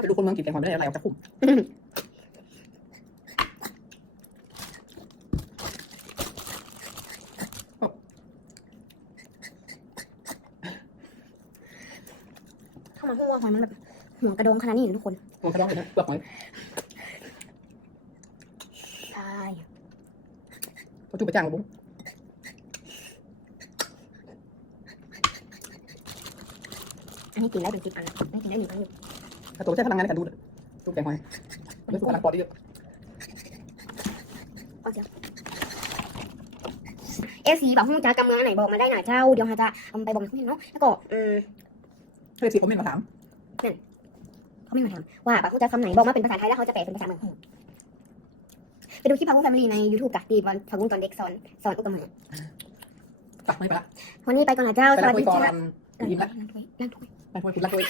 ไปดูคนเมืองกินแกงหอยไม่ได้อะไรเอาจะคุ้มเข้ามาหัวหอยมันแบบหัวกระดงขนาดนี้นะทุกคนหัวกระดองเลยนะเปลือกหอยใช่เขาจูบไปจ้างกับบุ้งอันนี้กินได้เป็นสิบอันนะไม่กินได้หนึ่งอันอยู่ ถ้าตัวใช้พลังงานในการดูดจูบแกงหอยไม่สูพลังปอดเยอะฟังเสียงเอฟซีบอกหูจ้ากำเมืองอันไหนบอกมาได้หน่อยเจ้าเดี๋ยวฮาจะเอาไปบอกให้เนาะแล้วก็อืมเฮ้ยสิผมมีมาถามเขาไม่มาถามว่าปากหูจ้าคำไหนบอกมาเป็นภาษาไทยแล้วเขาจะแปลเป็นภาษาเมืองไปดูคลิปพักวุ้นแฟมิลี่ใน YouTube กับดีวันพักวุ้นตอนเด็กสอนสอนอุกกำเมืองตักไม่ไปละวันนี้ไปก่อนนะเจ้าไปสละวัสคุยดีก่อนจ้าอิ่มละล้างถ้วยล้างถ้วยไปคุยกินละคุย